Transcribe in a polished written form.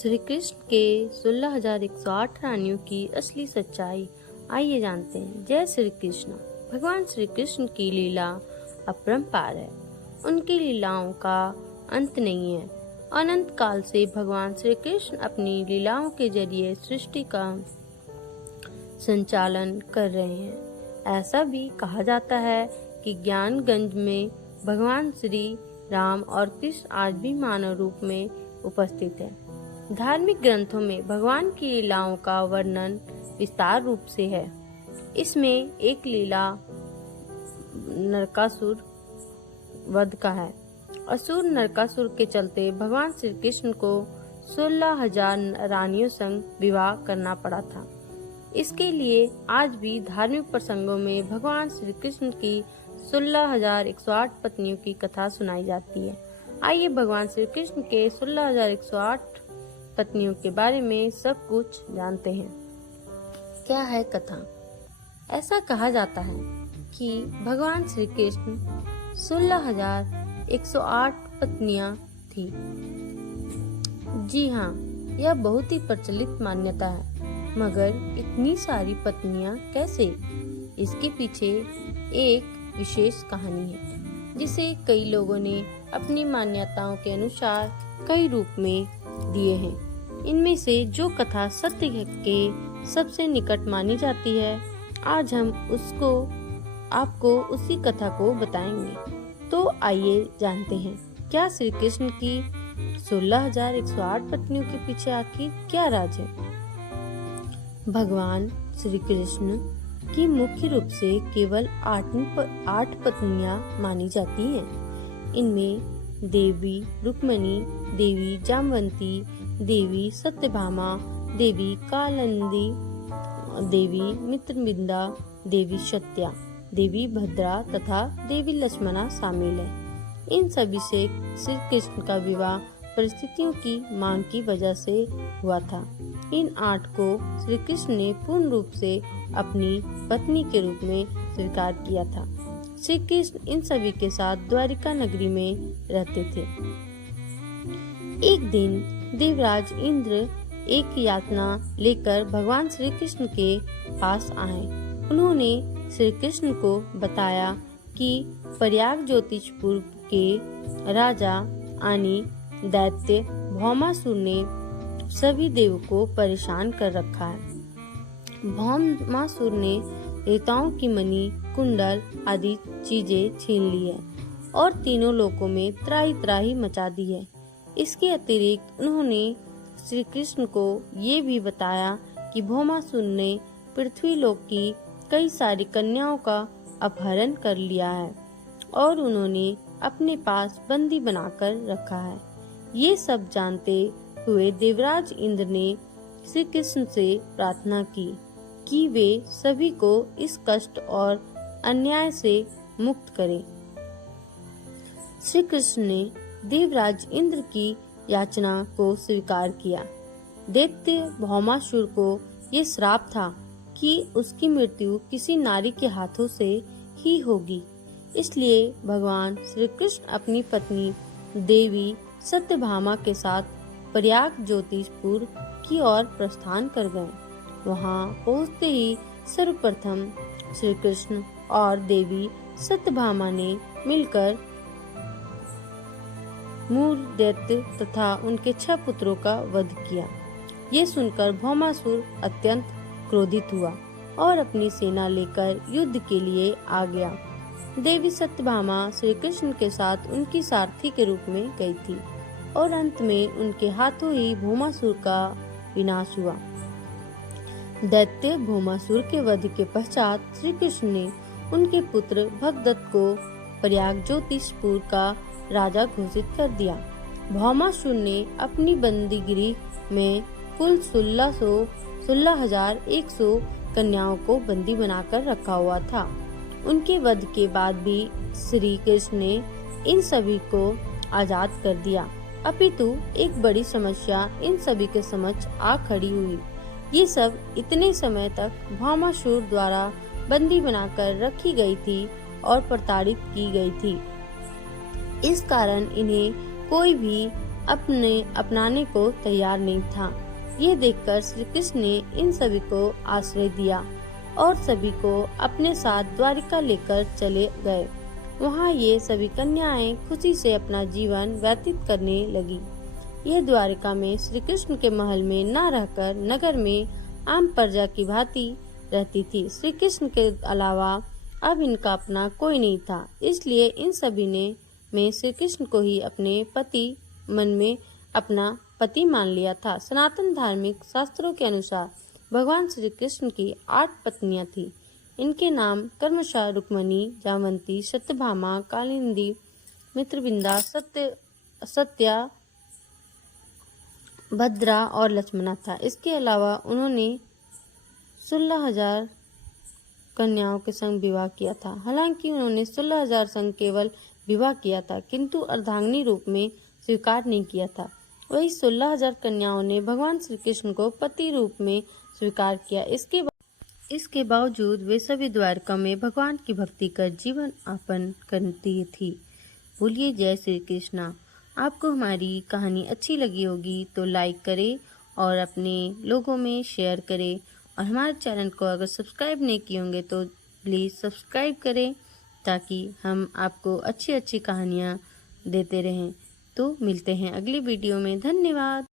श्री कृष्ण के 16,108 रानियों की असली सच्चाई आइए जानते हैं। जय श्री कृष्ण। भगवान श्री कृष्ण की लीला अपरंपार है। उनकी लीलाओं का अंत नहीं है। अनंत काल से भगवान श्री कृष्ण अपनी लीलाओं के जरिए सृष्टि का संचालन कर रहे हैं। ऐसा भी कहा जाता है कि ज्ञानगंज में भगवान श्री राम और कृष्ण आज भी मानव रूप में उपस्थित है। धार्मिक ग्रंथों में भगवान की लीलाओं का वर्णन विस्तार रूप से है। इसमें एक लीला नरकासुर वध का है। असुर नरकासुर के चलते भगवान श्री कृष्ण को 16,000 रानियों संग विवाह करना पड़ा था। इसके लिए आज भी धार्मिक प्रसंगों में भगवान श्री कृष्ण की 16,108 पत्नियों की कथा सुनाई जाती है। आइए भगवान श्री कृष्ण के 16,108 पत्नियों के बारे में सब कुछ जानते हैं। क्या है कथा? ऐसा कहा जाता है कि भगवान श्री कृष्ण 16,108 पत्नियां थी। जी हाँ, यह बहुत ही प्रचलित मान्यता है, मगर इतनी सारी पत्नियां कैसे? इसके पीछे एक विशेष कहानी है, जिसे कई लोगों ने अपनी मान्यताओं के अनुसार कई रूप में दिए हैं। इनमें से जो कथा सत्य के सबसे निकट मानी जाती है, आज हम आपको उसी कथा को बताएंगे। तो आइए जानते हैं, क्या श्री कृष्ण की 16,108 पत्नियों के पीछे आखिर क्या राज है? भगवान श्री कृष्ण की मुख्य रूप से केवल 8 पत्नियां मानी जाती हैं। इनमें देवी रुक्मिणी, देवी जामवंती, देवी सत्यभामा, देवी कालिंदी, देवी मित्रविंदा, देवी सत्या, देवी भद्रा तथा देवी लक्ष्मणा शामिल है। इन सभी से श्री कृष्ण का विवाह परिस्थितियों की मांग की वजह से हुआ था। इन 8 को श्री कृष्ण ने पूर्ण रूप से अपनी पत्नी के रूप में स्वीकार किया था। श्री कृष्ण इन सभी के साथ द्वारिका नगरी में रहते थे। एक दिन देवराज इंद्र एक यातना लेकर भगवान श्री कृष्ण के पास आए। उन्होंने श्री कृष्ण को बताया कि प्रयाग ज्योतिषपुर के राजा आनी दैत्य भौमासुर ने सभी देवों को परेशान कर रखा है। भौमासुर ने देवताओं की मणि, कुंडल आदि चीजें छीन ली है और तीनों लोकों में त्राही त्राही मचा दी है। इसके अतिरिक्त उन्होंने श्री कृष्ण को ये भी बताया कि भौमासुर ने पृथ्वी लोक की कई सारी कन्याओं का अपहरण कर लिया है और उन्होंने अपने पास बंदी बनाकर रखा है। ये सब जानते हुए देवराज इंद्र ने श्री कृष्ण से प्रार्थना की कि वे सभी को इस कष्ट और अन्याय से मुक्त करें। श्री कृष्ण ने देवराज इंद्र की याचना को स्वीकार किया। दैत्य भौमासुर को ये श्राप था कि उसकी मृत्यु किसी नारी के हाथों से ही होगी। इसलिए भगवान श्री कृष्ण अपनी पत्नी देवी सत्यभामा के साथ प्रयाग ज्योतिषपुर की ओर प्रस्थान कर गए। वहां पहुंचते ही सर्वप्रथम श्री कृष्ण और देवी सत्यभामा ने मिलकर मूर दैत्य तथा उनके 6 पुत्रों का वध किया। ये सुनकर भौमासुर अत्यंत क्रोधित हुआ और अपनी सेना लेकर युद्ध के लिए आ गया। देवी सत्यभामा श्री कृष्ण के साथ उनकी सारथी के रूप में गई थी और अंत में उनके हाथों ही भौमासुर का विनाश हुआ। दैत्य भौमासुर के वध के पश्चात श्री कृष्ण ने उनके पुत्र भगदत्त को प्रयाग ज्योतिषपुर का राजा घोषित कर दिया। भौमासुर ने अपनी बंदीगिरी में कुल 16,100 कन्याओं को बंदी बनाकर रखा हुआ था। उनके वध के बाद भी श्री कृष्ण ने इन सभी को आजाद कर दिया, अपितु एक बड़ी समस्या इन सभी के समक्ष आ खड़ी हुई। ये सब इतने समय तक भौमासुर द्वारा बंदी बनाकर रखी गई थी और प्रताड़ित की गई थी। इस कारण इन्हें कोई भी अपनाने को तैयार नहीं था। ये देखकर श्री कृष्ण ने इन सभी को आश्रय दिया और सभी को अपने साथ द्वारिका लेकर चले गए। वहाँ ये सभी कन्याएं खुशी से अपना जीवन व्यतीत करने लगी। यह द्वारिका में श्री कृष्ण के महल में न रहकर नगर में आम प्रजा की भांति रहती थी। श्री कृष्ण के अलावा अब इनका अपना कोई नहीं था, इसलिए इन सभी ने में श्री कृष्ण को ही अपने पति मन में अपना पति मान लिया था। सनातन धार्मिक शास्त्रों के अनुसार भगवान श्री कृष्ण की 8 पत्नियां थी। इनके नाम कर्मशा, रुक्मणी, जामवंती, सत्यभामा, कालिंदी, मित्रविंदा, सत्या, भद्रा और लक्ष्मणा था। इसके अलावा उन्होंने 16,000 कन्याओं के संग विवाह किया था। हालांकि उन्होंने 16,000 संग केवल विवाह किया था, किंतु अर्धांगिनी रूप में स्वीकार नहीं किया था। वही 16,000 कन्याओं ने भगवान श्री कृष्ण को पति रूप में स्वीकार किया। इसके बावजूद वे सभी द्वारका में भगवान की भक्ति कर जीवन यापन करती थी। बोलिए जय श्री कृष्णा। आपको हमारी कहानी अच्छी लगी होगी तो लाइक करें और अपने लोगों में शेयर करें, और हमारे चैनल को अगर सब्सक्राइब नहीं किए होंगे तो प्लीज़ सब्सक्राइब करें, ताकि हम आपको अच्छी अच्छी कहानियाँ देते रहें। तो मिलते हैं अगली वीडियो में। धन्यवाद।